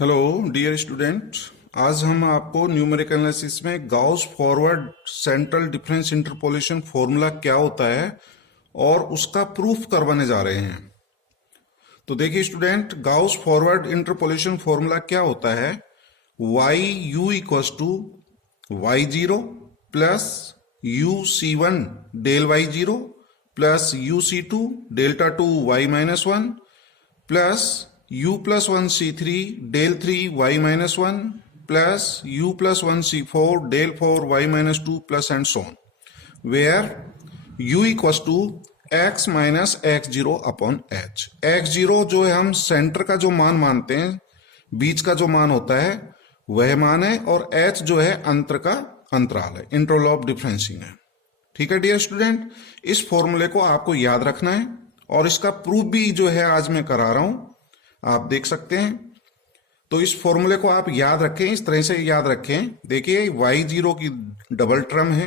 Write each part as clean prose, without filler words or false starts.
Hello dear student. आज हम आपको न्यूमेरिकल एनालिसिस में Gauss forward central difference interpolation formula क्या होता है और उसका प्रूफ करवाने जा रहे हैं। तो देखिए student, Gauss forward interpolation formula क्या होता है। Y u equals to y zero plus u c one del y zero plus u c two delta two y minus one plus u plus one c three del three y minus one plus u plus one c four del four y minus two plus and so on, where u equals to x minus x zero upon H. X zero जो है हम centre का जो मान मानते हैं, बीच का जो मान होता है वह मान है, और h जो है अंतर का अंतराल है, इंटरवल ऑफ डिफरेंसिंग है। ठीक है डियर स्टूडेंट, इस फॉर्मूले को आपको याद रखना है और इसका प्रूफ भी जो है आज मैं करा रहा हूं, आप देख सकते हैं। तो इस फॉर्मूले को आप याद रखें, इस तरह से याद रखें। देखिए y जीरो की डबल टर्म है,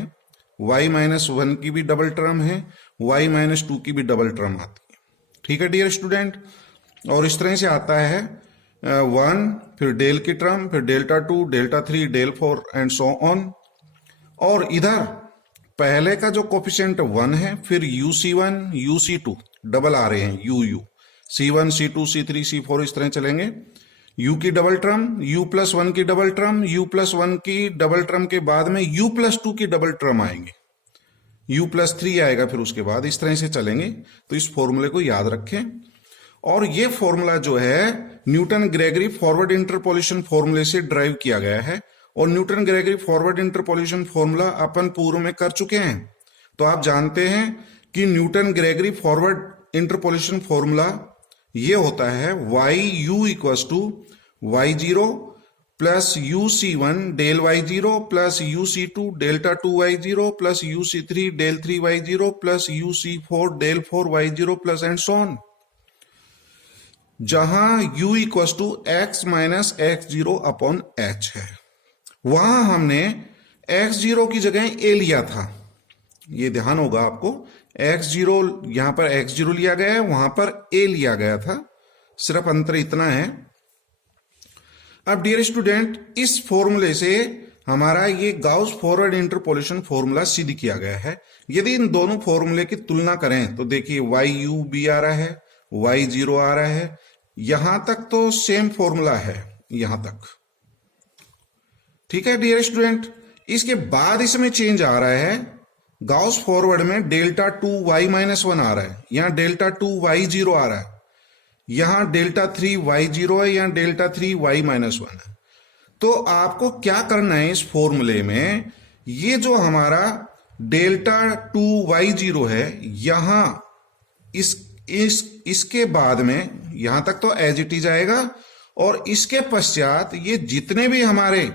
y माइनस वन की भी डबल टर्म है, y माइनस टू की भी डबल टर्म आती है। ठीक है डियर स्टूडेंट, और इस तरह से आता है वन, फिर डेल की टर्म, फिर delta two, delta three, del four and so on. और इधर पहले का जो कोफिशिएंट वन है, फिर u c one u c two double आ रहे हैं, u u c one c two c three c four इस तरह चलेंगे। u की double term, u plus one की double term, u plus one की डबल टर्म के बाद में u प्लस टू की डबल टर्म आएंगे, u प्लस थ्री आएगा फिर उसके बाद, इस तरह से चलेंगे। तो इस फॉर्मूले को याद रखें। और ये फॉर्मूला जो है न्यूटन ग्रेगरी फॉरवर्ड इंटरपोलेशन फॉर्मूले से ड्राइव किया गया है, और Newton Gregory forward interpolation formula अपन पूर्व में कर चुके हैं। तो आप जानते हैं कि Newton Gregory forward interpolation formula ये होता है y u equals to y zero plus u c one del y zero plus u c two delta two y zero plus u c three del three y zero plus u c four del four y zero plus and so on, जहां u equals to x minus x zero upon h है। वहां हमने x zero की जगह a लिया था, ये ध्यान होगा आपको। एक्स जीरो यहां पर एक्स जीरो लिया गया है, वहां पर a लिया गया था, सिर्फ अंतर इतना है। अब डियर स्टूडेंट, इस फॉर्मूले से हमारा ये गाउस फॉरवर्ड इंटरपोलेशन फॉर्मूला सिद्ध किया गया है। यदि इन दोनों फॉर्मूले की तुलना करें तो देखिए वाई यू भी आ रहा है, वाई जीरो आ रहा है, यहां तक तो सेम फॉर्मूला है यहां तक। ठीक है डियर स्टूडेंट, इसके बाद इसमें चेंज आ रहा है। गाउस फॉरवर्ड में delta two y minus one आ रहा है, यहां डेल्टा टू वाई जीरो आ रहा है, यहां डेल्टा थ्री वाई जीरो है, यहां delta three y minus one है। तो आपको क्या करना है इस फॉर्मूले में, ये जो हमारा डेल्टा टू वाई जीरो है, यहां इसके बाद में यहां तक तो एज इट इज आएगा, और इसके पश्चात ये जितने भी हमारे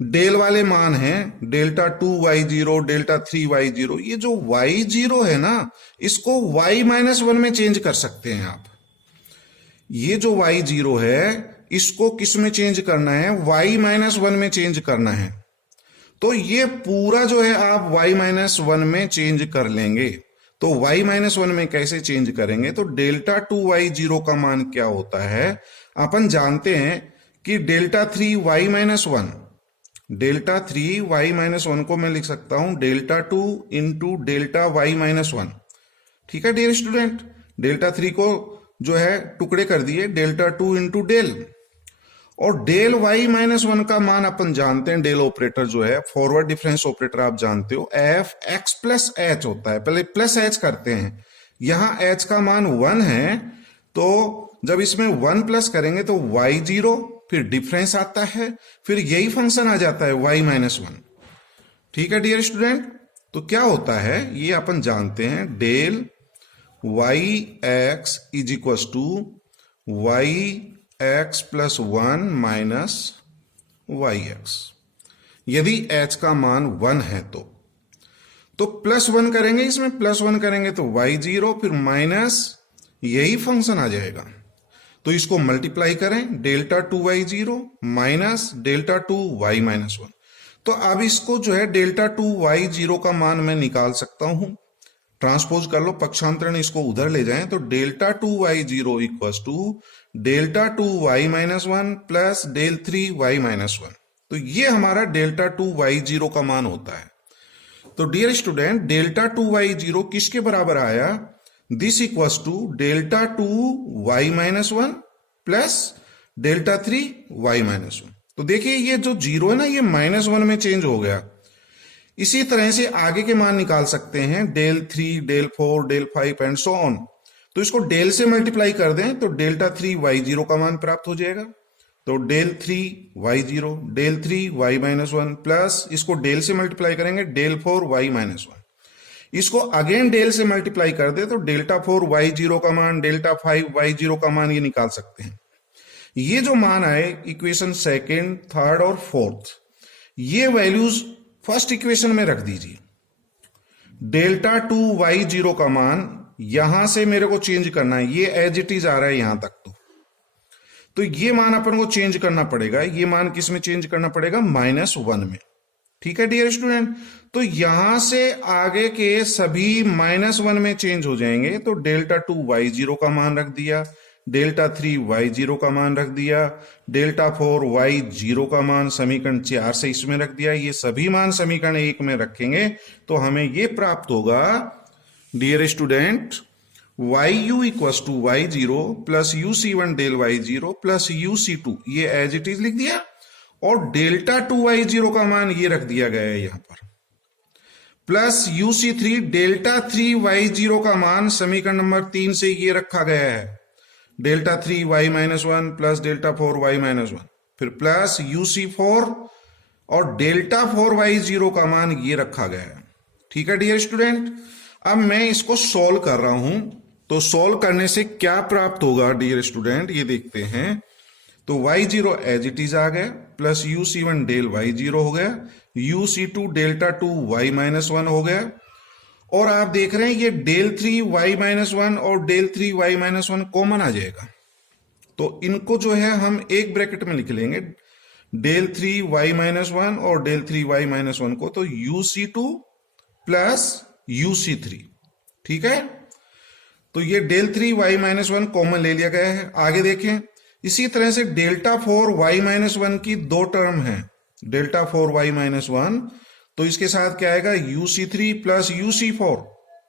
डेल वाले मान हैं, delta two y zero delta three y zero, ये जो वाई जीरो है ना, इसको वाई माइनस वन में चेंज कर सकते हैं आप। ये जो वाई जीरो है इसको किस में चेंज करना है, वाई माइनस वन में चेंज करना है। तो ये पूरा जो है आप वाई माइनस वन में चेंज कर लेंगे। तो वाई माइनस वन में कैसे चेंज करेंगे, तो डेल्टा टू वाई जीरो का मान क्या होता है, अपन जानते हैं कि delta three y minus one, delta three y minus one को मैं लिख सकता हूं delta two into delta y minus one. ठीक है डियर स्टूडेंट, डेल्टा थ्री को जो है टुकड़े कर दिए, डेल्टा टू इंटू डेल, और डेल वाई माइनस वन का मान अपन जानते हैं, डेल ऑपरेटर जो है फॉरवर्ड डिफरेंस ऑपरेटर आप जानते हो, एफ एक्स प्लस एच होता है। पहले प्लस एच करते हैं, यहां एच का मान वन है, तो जब इसमें वन प्लस करेंगे तो वाई जीरो, फिर डिफरेंस आता है, फिर यही फंक्शन आ जाता है वाई माइनस वन। ठीक है डियर स्टूडेंट, तो क्या होता है ये अपन जानते हैं, del y x is equal to y x plus one minus y x. यदि एच का मान वन है तो प्लस वन करेंगे, इसमें प्लस वन करेंगे तो वाई जीरो, फिर माइनस यही फंक्शन आ जाएगा। तो इसको मल्टीप्लाई करें, delta two y zero minus delta two y minus one. तो अब इसको जो है डेल्टा टू वाई जीरो का मान मैं निकाल सकता हूं, ट्रांसपोज कर लो, पक्षांतरण इसको उधर ले जाएं, तो delta two y zero equal to delta 2y-1 plus del 3y-1। तो ये हमारा डेल्टा 2y0 का मान होता है। तो डियर स्टूडेंट, डेल्टा 2y0 किसके बराबर आया? This equals to delta 2y-1 plus delta 3y-1। तो देखिए ये जो जीरो है ना, ये -1 में चेंज हो गया। इसी तरह से आगे के मान निकाल सकते हैं, del 3, del 4, del 5 and so on. तो इसको डेल से मल्टीप्लाई कर दें तो डेल्टा 3y0 का मान प्राप्त हो जाएगा। तो del 3y0, del 3y-1 plus इसको डेल से मल्टीप्लाई करेंगे डेल 4y-1। इसको अगेन डेल से मल्टीप्लाई कर दे तो डेल्टा 4y0 का मान, डेल्टा 5y0 का मान ये निकाल सकते हैं। ये जो मान आए इक्वेशन सेकेंड, थर्ड और फोर्थ, ये वैल्यूज फर्स्ट इक्वेशन में रख दीजिए। डेल्टा 2y0 का मान यहां से मेरे को चेंज करना है, ये एज इट इज आ रहा है यहां तक। तो ये मान अपन को चेंज करना पड़ेगा। ये मान किस में चेंज करना पड़ेगा? -1 में। ठीक है डियर स्टूडेंट, तो यहां से आगे के सभी -1 में चेंज हो जाएंगे। तो डेल्टा 2y0 का मान रख दिया, डेल्टा 3y0 का मान रख दिया, डेल्टा 4y0 का मान समीकरण 4 से इसमें रख दिया। ये सभी मान समीकरण 1 में रखेंगे तो हमें ये प्राप्त होगा dear student, YU equals to y0 plus UC1 del y0 plus UC2, ये एज इट इज लिख दिया। और डेल्टा 2y0 का मान ये रख दिया गया है यहां पर, प्लस UC3 डेल्टा 3y0 का मान समीकरण नंबर 3 से ये रखा गया है, delta 3y-1 plus delta 4y-1, फिर प्लस UC4 और डेल्टा 4y0 का मान ये रखा गया है। ठीक है डियर स्टूडेंट, अब मैं इसको सॉल्व कर रहा हूं। तो सॉल्व करने से क्या प्राप्त होगा डियर स्टूडेंट, ये देखते हैं। तो y0 एज इट इज आ गया, प्लस UC1 डेल y0 हो गया, UC2 डेल्टा 2y-1 हो गया। और आप देख रहे हैं ये डेल 3y-1 और डेल 3y-1 कॉमन आ जाएगा। तो इनको जो है हम एक ब्रैकेट में लिख लेंगे, डेल 3y-1 और डेल 3y-1 को, तो UC2 प्लस UC3। ठीक है, तो ये डेल 3y-1 कॉमन ले लिया गया है। आगे देखें, इसी तरह से डेल्टा 4y-1 की दो टर्म है, डेल्टा 4y-1, तो इसके साथ क्या आएगा? UC3 plus UC4।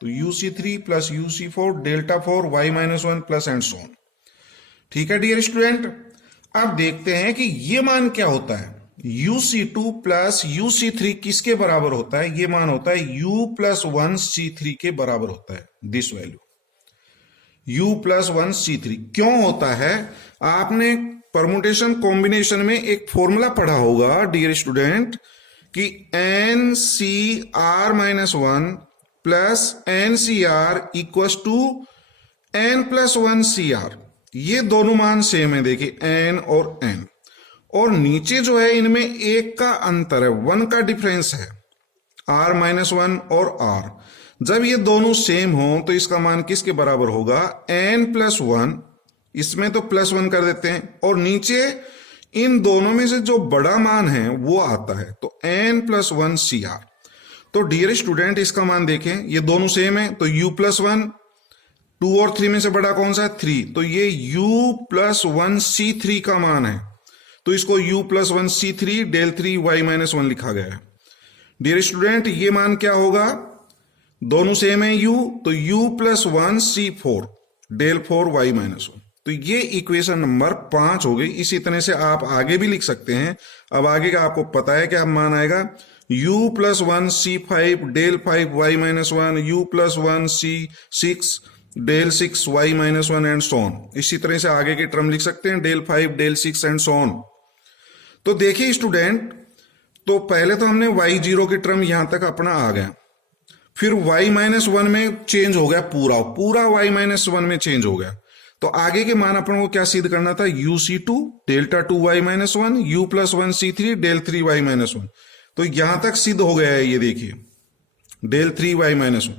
तो UC3 plus UC4 delta 4y-1 plus and so on. ठीक है डियर स्टूडेंट, अब देखते हैं कि ये मान क्या होता है। UC2 प्लस UC3 किसके बराबर होता है? ये मान होता है U प्लस 1C3 के बराबर होता है। This value U plus 1C3 क्यों होता है? आपने परमुटेशन कॉम्बिनेशन में एक फॉर्मूला पढ़ा होगा डियर स्टूडेंट कि NCR-1 plus NCR equals to N plus 1CR। ये दोनों मान सेम है, देखिए N और N, और नीचे जो है इनमें एक का अंतर है, 1 का डिफरेंस है, R-1 और R। जब ये दोनों सेम हो तो इसका मान किसके बराबर होगा? N प्लस 1, इसमें तो प्लस 1 कर देते हैं, और नीचे इन दोनों में से जो बड़ा मान है वो आता है, तो N प्लस 1CR। तो डियर स्टूडेंट इसका मान देखें, ये दोनों सेम है, तो U प्लस 1, 2 और 3 में से बड़ा कौन सा है? 3, तो ये U प्लस 1C3 का मान है। तो इसको U plus 1C3 del 3y-1 लिखा गया है। डियर स्टूडेंट ये मान क्या होगा? दोनों सेम है U, तो U plus 1C4 del 4y-1। तो ये इक्वेशन नंबर 5 हो गई। इसी तरह से आप आगे भी लिख सकते हैं। अब आगे का आपको पता है क्या मान आएगा? U plus 1C5 del 5y-1, U plus 1C6 del 6y-1 and so on. इसी तरह से आगे की टर्म लिख सकते हैं, del 5 del 6 and so on. तो देखिए स्टूडेंट, तो पहले तो हमने y0 की टर्म यहां तक अपना आ गया, फिर y-1 में चेंज हो गया, पूरा y-1 में चेंज हो गया। तो आगे के मान अपन को क्या सिद्ध करना था? UC2 delta 2y-1, U plus 1C3 del 3y-1। तो यहां तक सिद्ध हो गया है, ये देखिए डेल 3y-1।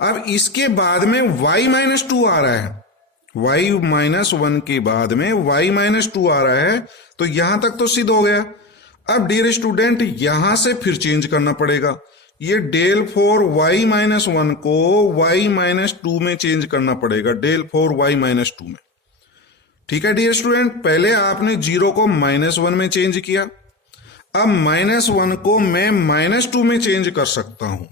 अब इसके बाद में y-2 आ रहा है, y-1 के बाद में y-2 आ रहा है, तो यहां तक तो सिद्ध हो गया। अब डियर स्टूडेंट यहां से फिर चेंज करना पड़ेगा, ये डेल 4y-1 को y-2 में चेंज करना पड़ेगा, डेल 4y-2 में। ठीक है डियर स्टूडेंट, पहले आपने 0 को -1 में चेंज किया, अब -1 को मैं -2 में चेंज कर सकता हूं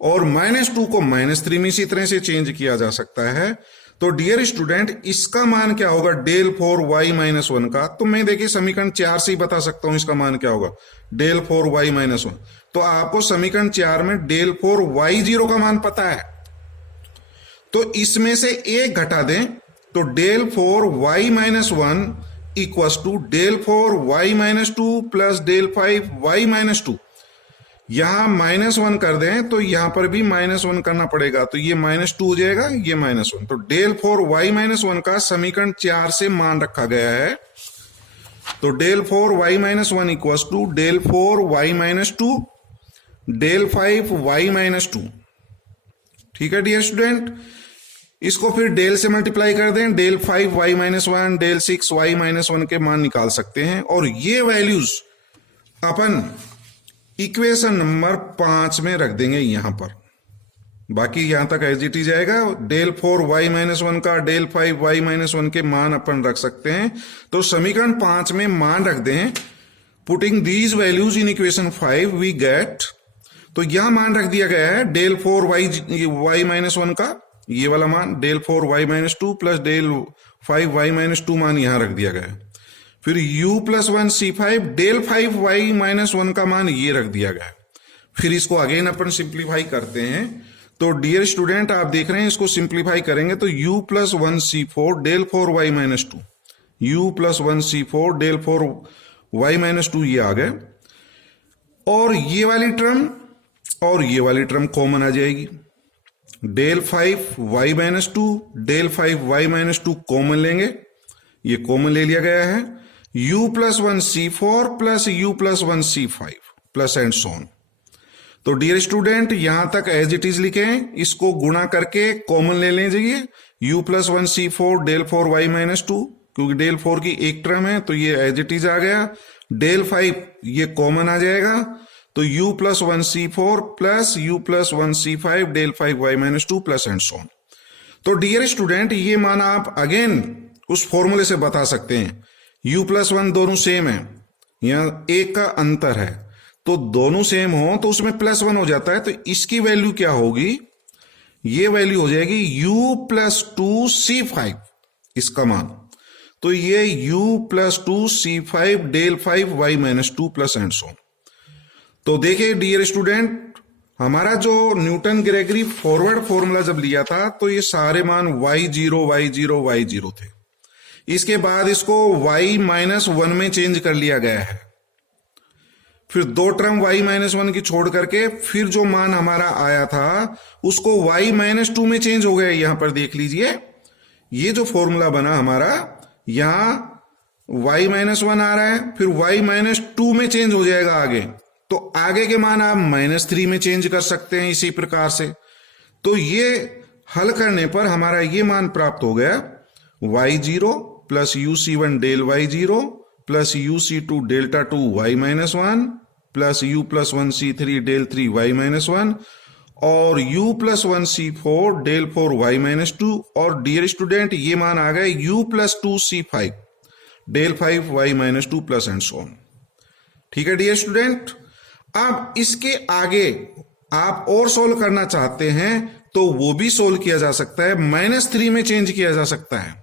और -2 को -3 में इसी तरह से चेंज किया जा सकता है। तो डियर स्टूडेंट इसका मान क्या होगा डेल 4y-1 का, तो मैं देखिए समीकरण 4 से ही बता सकता हूं इसका मान क्या होगा डेल 4y-1। तो आपको समीकरण 4 में डेल 4y0 का मान पता है, तो इसमें से एक घटा दें तो del 4y-1 equals to del 4y-2 plus del 5y-2। यहां -1 कर दें तो यहां पर भी -1 करना पड़ेगा, तो ये -2 हो जाएगा, ये -1। तो डेल 4y-1 का समीकरण 4 से मान रखा गया है। तो del 4y-1 equals to del 4y-2 del 5y-2। ठीक है डियर स्टूडेंट, इसको फिर डेल से मल्टीप्लाई कर दें, डेल 5y-1 डेल 6y-1 के मान निकाल सकते हैं और ये वैल्यूज अपन इक्वेशन नंबर 5 में रख देंगे यहां पर। बाकी यहां तक एज इट इज आएगा। डेल 4y-1 का डेल 5y-1 के मान अपन रख सकते हैं। तो समीकरण 5 में मान रख दें, putting these values in equation 5 we get, तो यहां मान रख दिया गया है डेल 4y-1 का ये वाला मान, del 4y-2 plus del 5y-2 मान यहां रख दिया गया है। फिर u+1 c5 डेल 5y-1 का मान ये रख दिया गया है। फिर इसको अगेन अपन सिंप्लीफाई करते हैं। तो डियर स्टूडेंट आप देख रहे हैं, इसको सिंप्लीफाई करेंगे तो u+1 c4 del 4y-2, u+1 c4 del 4y-2 ये आ गए और ये वाली टर्म और ये वाली टर्म कॉमन आ जाएगी। Del 5y-2 del 5y-2 common लेंगे, ये कॉमन ले लिया गया है। u+1 c4 plus u+1 c5 plus and so on. तो डियर स्टूडेंट यहां तक एज इट इज लिखें, इसको गुणा करके कॉमन ले लीजिए। u+1 c4 डेल 4y-2, क्योंकि डेल 4 की एक टर्म है तो ये एज इट इज आ गया। डेल 5 ये कॉमन आ जाएगा, तो u+1 c4 plus u+1 c5 del 5y-2 plus and so on. तो डियर स्टूडेंट ये मान आप अगेन उस फॉर्मूले से बता सकते हैं। u+1 दोनों सेम है, यहाँ एक का अंतर है, तो दोनों सेम हो तो उसमें +1 हो जाता है। तो इसकी वैल्यू क्या होगी, ये वैल्यू हो जाएगी u+2 c5 इसका मान। तो ये u+2 c5 del 5y-2 plus and so on. तो देखिए डियर स्टूडेंट, हमारा जो न्यूटन ग्रेगरी फॉरवर्ड फॉर्मूला जब लिया था तो ये सारे मान y0 थे। इसके बाद इसको y-1 में चेंज कर लिया गया है। फिर दो टर्म y-1 की छोड़ करके फिर जो मान हमारा आया था उसको y-2 में चेंज हो गया। यहां पर देख लीजिए, ये जो फॉर्मूला बना हमारा, यहां y-1 आ रहा है, फिर y-2 में चेंज हो जाएगा आगे। तो आगे के मान आप -3 में चेंज कर सकते हैं इसी प्रकार से। तो ये हल करने पर हमारा ये मान प्राप्त हो गया y0 plus uc1 del y0 plus uc2 delta 2 y-1 plus u+1 c3 del 3 y-1 और u+1 c4 डेल 4 y-2 और डियर स्टूडेंट ये मान आ गए u+2 c5 del 5 y-2 plus and so on. ठीक है डियर स्टूडेंट, अब इसके आगे आप और सोल्व करना चाहते हैं तो वो भी सोल्व किया जा सकता है, -3 में चेंज किया जा सकता है।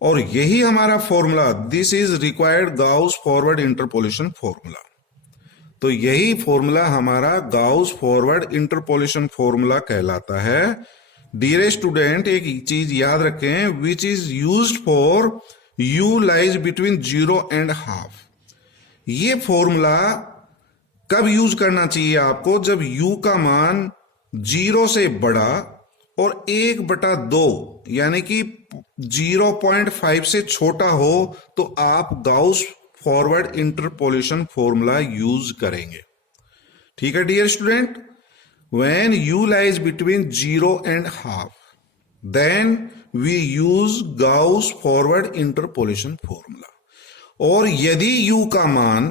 और यही हमारा formula, this is required Gauss forward interpolation formula. तो यही फॉर्मूला हमारा गाउस फॉरवर्ड इंटरपोलेशन फॉर्मूला कहलाता है। डियर स्टूडेंट एक चीज याद रखें, which is used for u lies between 0 and half. ये फॉर्मूला कब यूज करना चाहिए आपको, जब u का मान 0 से बड़ा और 1/2 यानी कि 0.5 से छोटा हो तो आप Gauss forward interpolation formula use करेंगे। ठीक है dear student, when u lies between 0 and half then we use Gauss forward interpolation formula. और यदि u का मान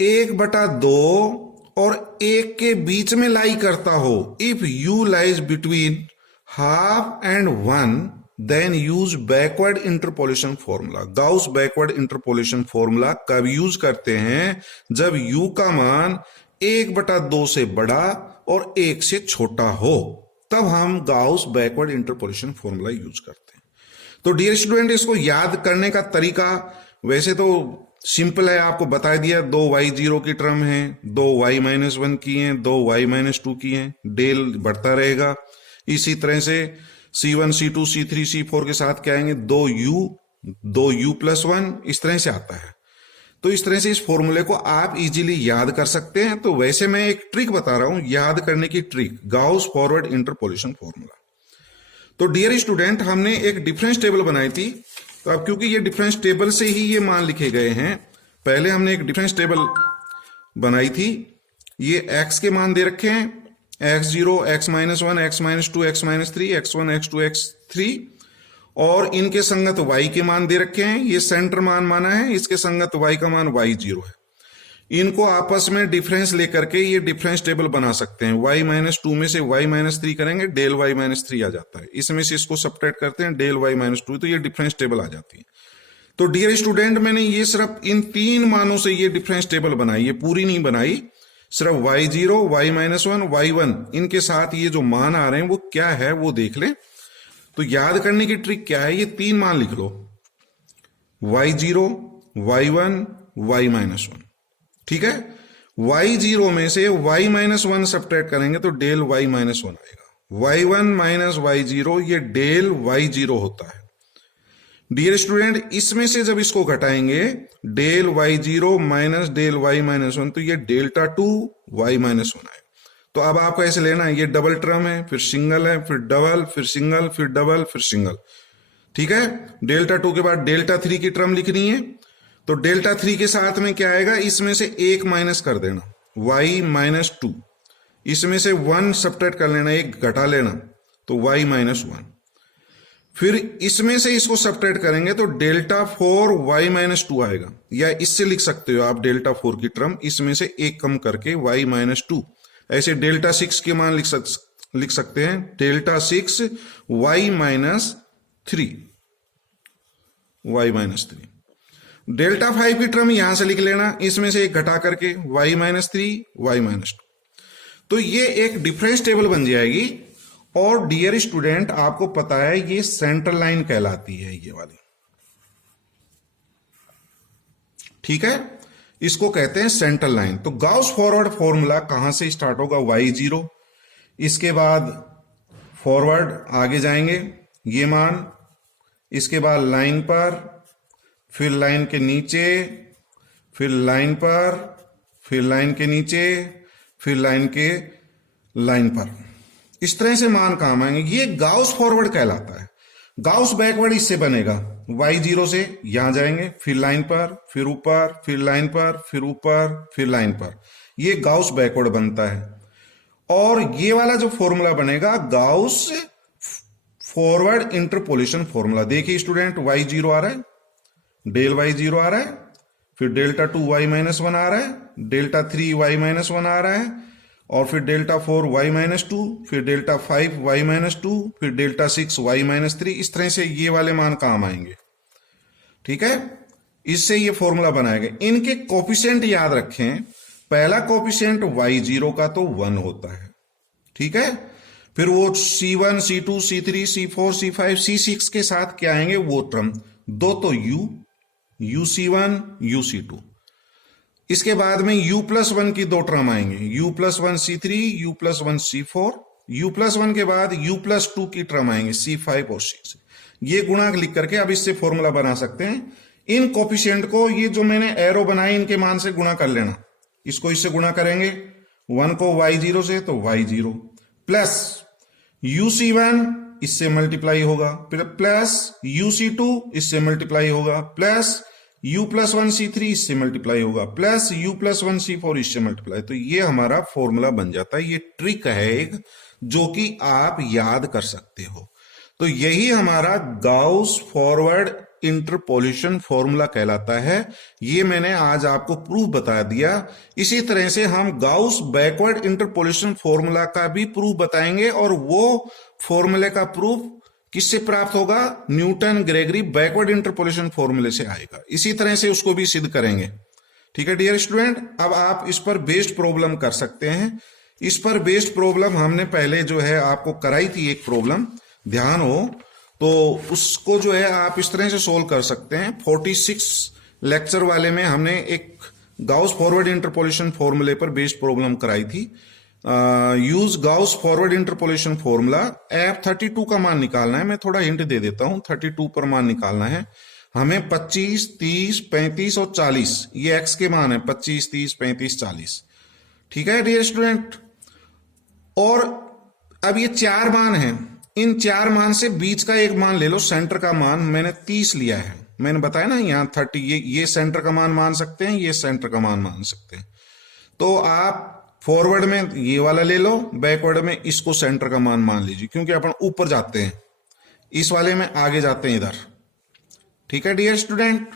1/2 और 1 के बीच में लाई करता हो, if u lies between half and 1 then use backward interpolation formula. Gauss backward interpolation formula कब यूज करते हैं? जब u का मान 1/2 से बड़ा और 1 से छोटा हो, तब हम Gauss backward interpolation formula use करते हैं। तो डियर स्टूडेंट, इसको याद करने का तरीका वैसे तो सिंपल है, आपको बता दिया। 2y0 की टर्म है, 2y-1 की है, 2y-2 की है, डेल बढ़ता रहेगा। इसी तरह से C1 C2 C3 C4 के साथ क्या आएंगे? 2u+1, इस तरह से आता है। तो इस तरह से इस फॉर्मूले को आप इजीली याद कर सकते हैं। तो वैसे मैं एक ट्रिक बता रहा हूं, याद करने की trick, Gauss forward interpolation formula. तो डियर स्टूडेंट, हमने एक डिफरेंस टेबल बनाई थी। तो अब क्योंकि ये डिफरेंस टेबल से ही ये मान लिखे गए हैं, पहले हमने एक डिफरेंस टेबल बनाई थी। ये x के मान दे रखे हैं, x0, x-1, x-2, x-3, x1, x2, x3, और इनके संगत y के मान दे रखे हैं। ये सेंटर मान माना है, इसके संगत y का मान y0 है। इनको आपस में डिफरेंस लेकर के ये डिफरेंस टेबल बना सकते हैं। y-2 में से y-3 करेंगे, डेल y-3 आ जाता है। इसमें से इसको सब्ट्रैक्ट करते हैं, डेल y-2, तो ये डिफरेंस टेबल आ जाती है। तो डियर स्टूडेंट, मैंने ये सिर्फ इन 3 मानों से ये डिफरेंस टेबल बनाई, ये पूरी नहीं बनाई। सिर्फ y0, y-1, y1, इनके साथ ये जो मान आ रहे हैं वो क्या है वो देख लें। तो याद करने की ट्रिक क्या है? ये 3 मान लिख लो, y0, y1, y-1, ठीक है। y0 में से y-1 सब्ट्रैक्ट करेंगे तो डेल y-1 आएगा। y1 - y0 ये डेल y0 होता है। डियर स्टूडेंट, इसमें से जब इसको घटाएंगे, del y0 minus del y-1, तो ये डेल्टा 2 y-1 आएगा। तो अब आपको ऐसे लेना है, ये डबल टर्म है, फिर सिंगल है, फिर डबल, फिर सिंगल, फिर डबल, फिर सिंगल, ठीक है। डेल्टा 2 के बाद डेल्टा 3 की टर्म लिखनी है। तो डेल्टा 3 के साथ में क्या आएगा? इसमें से 1 माइनस कर देना, y-2, इसमें से 1 सब्ट्रैक्ट कर लेना, 1 घटा लेना, तो y-1। फिर इसमें से इसको सब्ट्रैक्ट करेंगे तो डेल्टा 4 y-2 आएगा, या इससे लिख सकते हो आप डेल्टा 4 की टर्म, इसमें से 1 कम करके y-2। ऐसे डेल्टा 6 के मान लिख सकते हैं, डेल्टा 6 y-3। डेल्टा 5 की टर्म यहां से लिख लेना, इसमें से 1 घटा करके y-3, y-2। तो ये एक डिफरेंस टेबल बन जाएगी। और डियर स्टूडेंट, आपको पता है ये सेंटर लाइन कहलाती है, ये वाली, ठीक है। इसको कहते हैं सेंटर लाइन। तो गाउस फॉरवर्ड फॉर्मूला कहां से स्टार्ट होगा? y0, इसके बाद फॉरवर्ड आगे जाएंगे ये मान, इसके बाद लाइन पर, फिर लाइन के नीचे, फिर लाइन पर, फिर लाइन के नीचे, फिर लाइन पर, इस तरह से मान काम आएंगे। ये गाउस फॉरवर्ड कहलाता है। गाउस बैकवर्ड इससे बनेगा, y0 से यहां जाएंगे, फिर लाइन पर, फिर ऊपर, फिर लाइन पर, फिर ऊपर, फिर लाइन पर, ये गाउस बैकवर्ड बनता है। और ये वाला जो फॉर्मूला बनेगा, गाउस फॉरवर्ड इंटरपोलेशन फॉर्मूला। देखिए स्टूडेंट, y0 आ रहा है, डेल y0 आ रहा है, फिर डेल्टा 2 y-1 आ रहा है, डेल्टा 3 y-1 आ रहा है, और फिर डेल्टा 4 y-2, फिर डेल्टा 5 y-2, फिर डेल्टा 6 y-3। इस तरह से ये वाले मान काम आएंगे, ठीक है। इससे ये फॉर्मूला बनाएगा। इनके कोफिशिएंट याद रखें, पहला कोफिशिएंट y0 का तो 1 होता है, ठीक है। फिर वो C1 C2 C3 C4 C5 C6 के साथ क्या आएंगे? वो टर्म, 2 तो UC1 UC2। इसके बाद में U+1 की 2 टर्म आएंगे, U+1 C3 U+1 C4। U+1 के बाद U+2 की टर्म आएंगे, C5 और C6। ये गुणांक लिख करके अब इससे फॉर्मूला बना सकते हैं। इन कोफिशिएंट को, ये जो मैंने एरो बनाई, इनके मान से गुणा कर लेना। इसको इससे गुणा करेंगे, 1 को y0 से, तो y0 प्लस UC1 इससे मल्टीप्लाई होगा, प्लस UC2 इससे मल्टीप्लाई होगा, प्लस U+1 C3 इससे मल्टीप्लाई होगा, प्लस U+1 C4 इससे मल्टीप्लाई। तो ये हमारा फॉर्मूला बन जाता है। ये ट्रिक है एक, जो कि आप याद कर सकते हो। तो यही हमारा गाउस फॉरवर्ड इंटरपोलेशन फॉर्मूला कहलाता है। ये मैंने आज आपको प्रूफ बता दिया। इसी तरह से हम गाउस बैकवर्ड इंटरपोलेशन फॉर्मूला का भी प्रूफ बताएंगे, और वो फॉर्मूले का प्रूफ किससे प्राप्त होगा? न्यूटन ग्रेगरी बैकवर्ड इंटरपोलेशन फॉर्मूले से आएगा। इसी तरह से उसको भी सिद्ध करेंगे। ठीक है डियर स्टूडेंट, अब आप इस पर बेस्ड प्रॉब्लम कर सकते हैं। इस पर बेस्ड प्रॉब्लम हमने पहले जो है आपको कराई थी एक प्रॉब्लम, ध्यान हो तो उसको जो है आप इस तरह से सोल्व कर सकते हैं। 46 लेक्चर वाले में हमने एक गाउस फॉरवर्ड इंटरपोलेशन फॉर्मूले पर बेस्ड प्रॉब्लम कराई थी। Use Gauss forward interpolation formula. F32 का मान निकालना है। मैं थोड़ा हिंट दे देता हूं, 32 पर मान निकालना है हमें। 25, 30, 35 और 40 ये एक्स के मान है। 25, 30, 35, 40। ठीक है डियर स्टूडेंट, और अब ये 4 मान हैं। इन 4 मान से बीच का एक मान ले लो, सेंटर का मान मैंने 30 लिया है। मैंने बताया ना यहां 30, ये सेंटर का मान मान सकते हैं, ये सेंटर का मान सकते हैं। तो आप फॉरवर्ड में ये वाला ले लो, बैकवर्ड में इसको सेंटर का मान लीजिए, क्योंकि अपन ऊपर जाते हैं, इस वाले में आगे जाते हैं इधर। ठीक है डियर स्टूडेंट,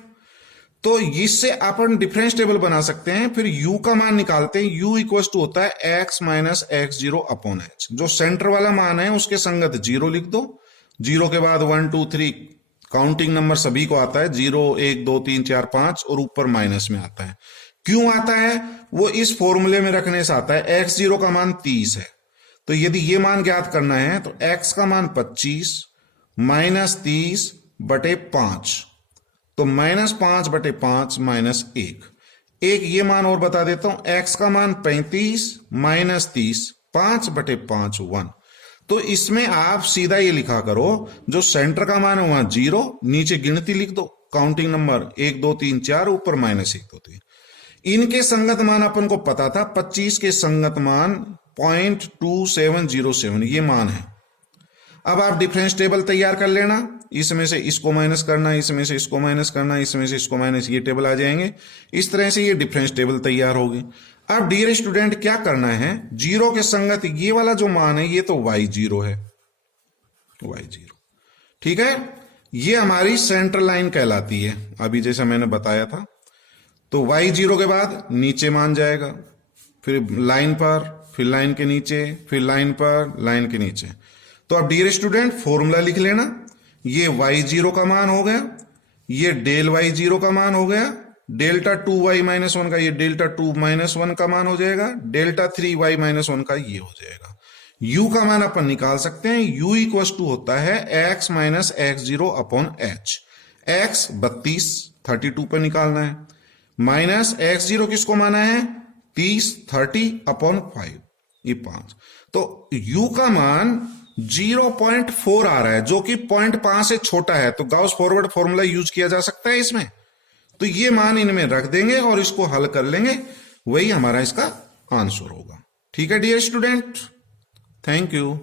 तो इससे अपन डिफरेंस टेबल बना सकते हैं। फिर u का मान निकालते हैं। u इक्वल टू होता है x minus x0 upon h। जो सेंटर वाला मान है उसके संगत 0 लिख दो। 0 के बाद 1 2 3 काउंटिंग नंबर सभी को आता है, 0 1 2 3 4 5 और ऊपर माइनस में आता है। क्यों आता है? वो इस फॉर्मूले में रखने से आता है। x0 का मान 30 है, तो यदि ये मान ज्ञात करना है तो x का मान 25 माइनस 30 बटे 5, तो -5 बटे 5 माइनस 1। ये मान और बता देता हूं, x का मान 35 माइनस 30, 5 बटे 5 1। तो इसमें आप सीधा ये लिखा करो, जो सेंटर का मान है वहां 0, नीचे गिनती लिख दो, काउंटिंग नंबर 1 2 3 4, ऊपर -1 2 3। इनके संगत मान अपन को पता था, 25 के संगत मान 0.2707 ये मान है। अब आप डिफरेंस टेबल तैयार कर लेना, इसमें से इसको माइनस करना, इसमें से इसको माइनस करना, इसमें से इसको माइनस, ये टेबल आ जाएंगे। इस तरह से ये डिफरेंस टेबल तैयार होगी। अब डियर स्टूडेंट क्या करना है, 0 के संगत ये वाला जो मान है ये तो y0 है, y0। ठीक है, ये हमारी सेंट्रल लाइन कहलाती है, अभी जैसा मैंने बताया था। तो y0 के बाद नीचे मान जाएगा, फिर लाइन पर, फिर लाइन के नीचे, फिर लाइन पर, लाइन के नीचे। तो अब डियर स्टूडेंट फॉर्मूला लिख लेना। ये y0 का मान हो गया, ये डेल y0 का मान हो गया, डेल्टा 2y माइनस 1 का ये डेल्टा 2 माइनस 1 का मान हो जाएगा, डेल्टा 3y माइनस 1 का ये हो जाएगा। u का मान अपन निकाल सकते हैं। u इक्वल टू होता है x minus x0 upon h। x 32 32 पे निकालना है, माइनस x0 किसको माना है 30 30 अपॉन 5 ये 5। तो u का मान 0.4 आ रहा है, जो कि 0.5 से छोटा है। तो गाउस फॉरवर्ड फॉर्मूला यूज किया जा सकता है इसमें। तो ये मान इनमें रख देंगे और इसको हल कर लेंगे, वही हमारा इसका आंसर होगा। ठीक है डियर स्टूडेंट, थैंक यू।